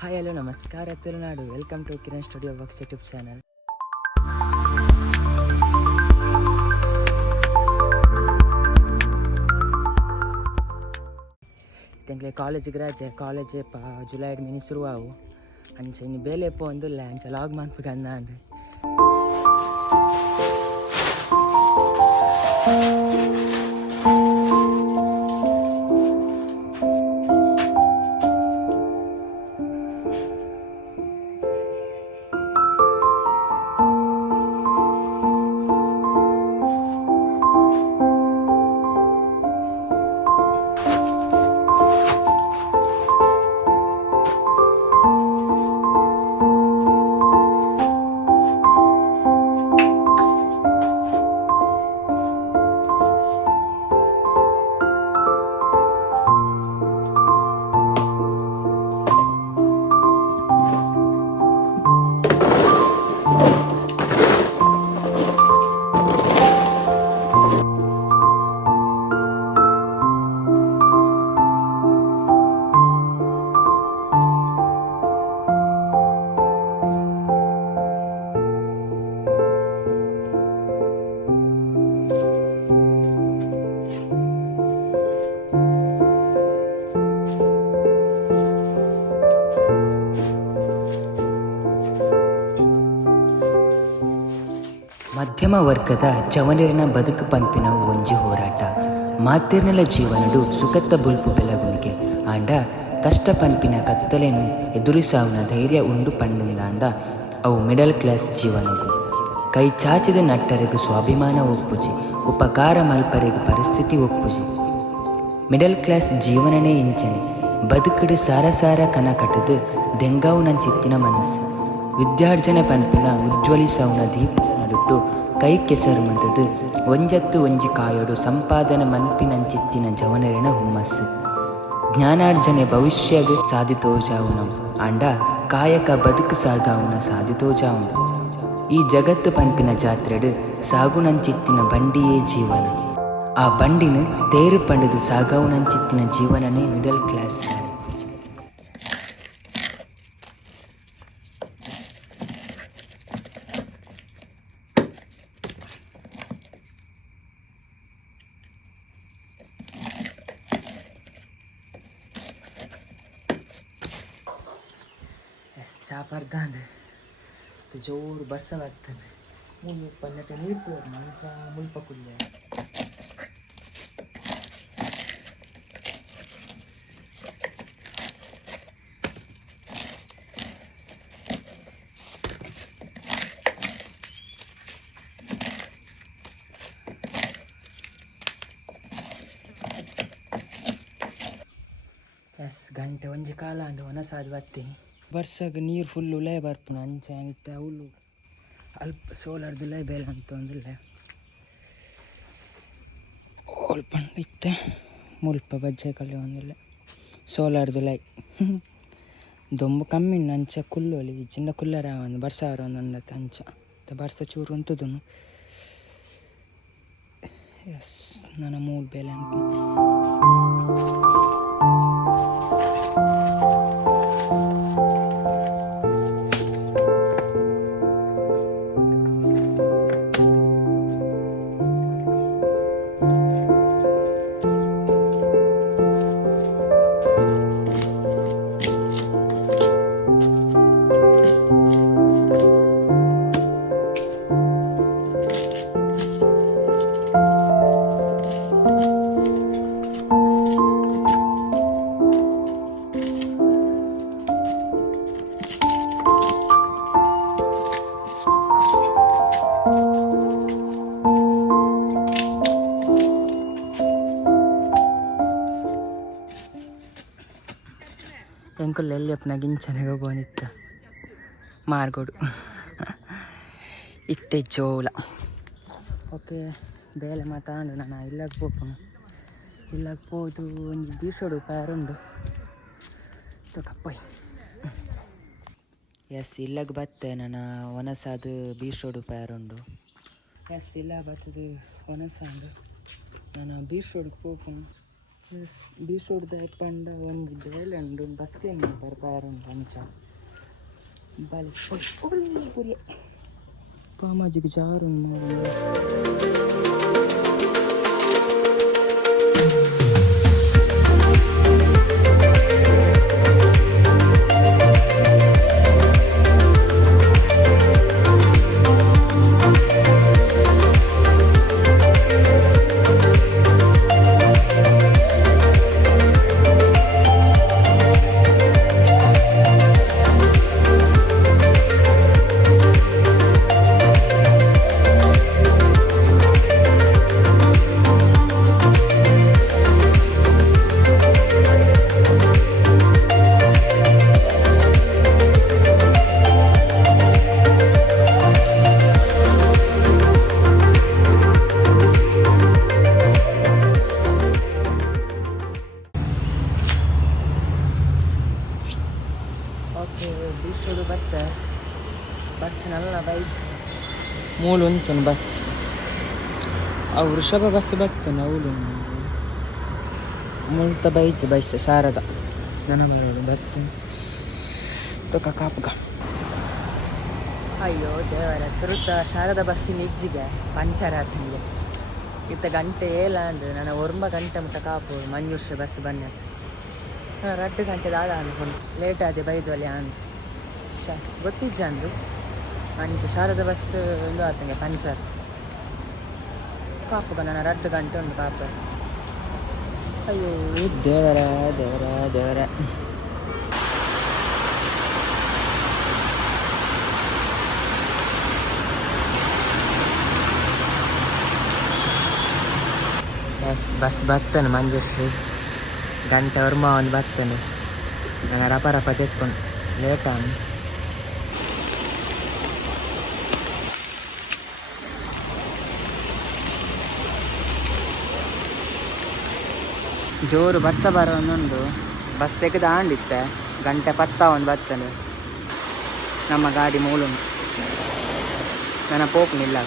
Hi hello ನಮಸ್ಕಾರ Tulunadu. Welcome to Kiran studio works YouTube channel. ತಿಂಗಳಿಗೆ ಕಾಲೇಜಿಗೆ ರಜೆ, ಕಾಲೇಜ್ ಜುಲೈ ಮಿನಿ ಶುರುವಾವು ಅಂಚೆ ಇನ್ನು ಬೇಲೆ ಒಂದಿಲ್ಲ ಅಂಚ ಲಾಗ್ ಮಾಡ್ಬೇಕು ಅಂದ್ರಿ. ಮಧ್ಯಮ ವರ್ಗದ ಚವನಿರಿನ ಬದುಕು ಪಂಪಿನ ಒಂಜಿ ಹೋರಾಟ. ಮಾತೆರ್ನಲ ಜೀವನಡು ಸುಖತ್ತ ಬುಲ್ಪು ಬೆಳಗುಣಿಗೆ ಆಂಡ ಕಷ್ಟ ಪಂಪಿನ ಕತ್ತಲೆನು ಎದುರಿಸಾವುನ ಧೈರ್ಯ ಉಂಡು ಪಂಡಿಂದಾಂಡ ಅವು ಮಿಡಲ್ ಕ್ಲಾಸ್ ಜೀವನಗು. ಕೈ ಚಾಚಿದ ನಟ್ಟರೆಗೂ ಸ್ವಾಭಿಮಾನ ಒಪ್ಪುಜಿ, ಉಪಕಾರ ಮಲ್ಪರೆಗೂ ಪರಿಸ್ಥಿತಿ ಒಪ್ಪುಜಿ. ಮಿಡಲ್ ಕ್ಲಾಸ್ ಜೀವನನೇ ಇಂಚನೆ ಬದುಕುಡು ಸಾರ ಕನ ಕಟ್ಟದು ದೆಂಗಾವು ನಂಚಿತ್ತಿನ ಮನಸ್ಸು. ವಿದ್ಯಾರ್ಜನೆ ಪಂಪಿನ ಉಜ್ವಲಿಸವುನ ದೀಪ ನಡುಟ್ಟು ಕೈ ಕೆಸರು ಮಂದದು ಒಂಜತ್ತು ಒಂಜಿ ಕಾಯೋಡು ಸಂಪಾದನೆ ಮನ್ಪಿನಂಚಿತ್ತಿನ ಜವನರಿನ ಹುಮ್ಮಸ್ಸು. ಜ್ಞಾನಾರ್ಜನೆ ಭವಿಷ್ಯಗ್ ಸಾಧಿತೋಜಾವುನ ಆಂಡ ಕಾಯಕ ಬದುಕು ಸಾಗಾವುನ ಸಾಧಿತೋಜಾವುನ. ಈ ಜಗತ್ತು ಪಂಪಿನ ಜಾತ್ರೆಡು ಸಾಗುನಂಚಿತ್ತಿನ ಬಂಡಿಯೇ ಜೀವನ. ಆ ಬಂಡಿನ ತೇರು ಪಂಡದು ಸಾಗಾವುನಂಚಿತ್ತಿನ ಜೀವನನೇ ಮಿಡಲ್ ಕ್ಲಾಸ್. ಚಾಪರ್ದಾಂಡ್ ಜೋರು ಬರ್ಸ ಬರ್ತಾನೆ ಮುಳ್ಳು ಪನ್ನಟ ನೀಡ್ತು ಮಂಚ ಮುಲ್ಪ ಕುಲ್ಲೆ ಎಸ್ ಗಂಟೆ ಒಂಜಿ ಕಾಲ ಅಂಡು ಒನಸಾದ್ ಬರ್ತೀನಿ. ಬರ್ಸಾಗ ನೀರು ಫುಲ್ ಉಲೇ ಬರ್ಪುನ ಅಂಚೆ ಇತ್ತೆ ಹುಲ್ಲು ಅಲ್ಪ ಸೋಲಾರ್ದುಲೇ ಬೇಲೆ ಅಂತ ಒಂದಿಲ್ಲ ಓಲ್ಪಂಡು ಇತ್ತೆ ಮುಲ್ಪ ಬಜ್ಜೆ ಕಲೆ ಒಂದಿಲ್ಲ ಸೋಲಾರ್ದುಲೈ ದೊಂಬು ಕಮ್ಮಿ ಅಂಚೆ ಕುಲ್ಲೋಲಿ ಚಿಂದ ಕುಲ್ಲರ ಒಂದು ಬರ್ಸಾರ ಒಂದೊಂದು ಅಂಚ ಬರ್ಸ ಚೂರು ಉಂಟುದನು. ಎಸ್ ನನ್ನ ಮೂಲ ಬೇಲೆ ಅಂತ ಎಂಕುಲ್ಲ ಎಲ್ಲಿ ಅಪ್ಪನ ಗಿಂಚನೆಗೆ ಹೋಗೋನಿತ್ತ ಮಾರ್ಗೋಡು ಇತ್ತೆ ಜೋಲ. ಓಕೆ ಬೇಲೆ ಮಾತಾಡು ನಾನು ಇಲ್ಲಾಗ ಪೋಪುನು ಇಲ್ಲಾಗ ಪೋದು ಒಂದು ಬೀಸೋಡು ಪ್ಯಾರುಂಡು ತಪ್ಪಯ್. ಎಸ್ ಇಲ್ಲಾಗ ಬತ್ತೆ ನಾನು ಒನಸಾದು ಬೀಸೋಡು ಪ್ಯಾರುಂಡು. ಎಸ್ ಇಲ್ಲ ಬರ್ತದೆ ಒನಸಾಂಡು ನಾನು ಬೀಸೋಡು ಪೋಪುನು ಬೀಸೋಡ್ದ ಪಂಡ ಒಂಜಿ ಬೇಲೆ ಉಂಡು ಬಸ್ಗೆ ಪ್ರಿಪೇರ್ ಉಂಡು ಅಂಚ ಬಲ್ ಪುರಿ ಪಾಮಾಜಿಗೆ ಜಾರು ಓಕೆ ಬೀಸೋಡು ಬತ್ತೆ ಬಸ್ ನಲ್ಲ ಬೈಜ್ ಮೂಲು ಉಂಟು ಬಸ್ ಅವು ವೃಷಭ ಬಸ್ ಬರ್ತೇನೆ ಅವಳು ಮುಳ್ತ ಬೈಜ್ ಬೈಸ್ ಶಾರದ ನನ್ನ ಬರೋದು ಬಸ್ ತೊಕ ಕಾಪುಗ ಅಯ್ಯೋ ದೇವರ ಸುರುತ ಶಾರದ ಬಸ್ಸಿನ ಇಜ್ಜಿಗೆ ಪಂಚರ್ ಆತಿಗೆ ಇತ್ತ ಗಂಟೆ ಏಲ ಅಂದ್ರೆ ನನ್ನ ಒರ್ಮ ಗಂಟೆ ಮುಟ್ಟ ಕಾಪು ಮಂಜೂಶ್ರೀ ಬಸ್ ಬನ್ನಿ 2 ಗಂಟೆ ದಾದ ಅನ್ಕೊಂಡು ಲೇಟ್ ಆದ ಬೈದ್ವಲ್ಲಿ ಅಂದು ಗೊತ್ತಿಜ್ಜ ಅಂದು ಅಂಚೆ ಶಾರದ ಬಸ್ ಒಂದು ಆತಂಗೆ ಪಂಚರ್ ಕಾಪುಗ ನಾನು 2 ಗಂಟೆ ಉಂಟು ಕಾಪ ಅಯ್ಯೋ ದೇವರ ದೇವರ ದೇವರ ಬಸ್ ಬರ್ತೇನೆ ಮಂಜುಶ್ರೀ ಗಂಟೆ ವರ್ಮ ಒಂದು ಬರ್ತೇನೆ ನಾನು ರಪ ರಪ ತೆತ್ಕೊಂಡು ಲೇಟ್ ಆನ್ ಜೋರು ಬರ್ಸ ಬರೋ ಒಂದೊಂದು ಬಸ್ ತೆಗೆದು ಆಂಡಿತ್ತೆ ಗಂಟೆ 10 ಒಂದು ಬರ್ತೇನೆ ನಮ್ಮ ಗಾಡಿ ಮೂಲುಂಟು ನನ್ನ ಪೋಪುನಿಲ್ಲ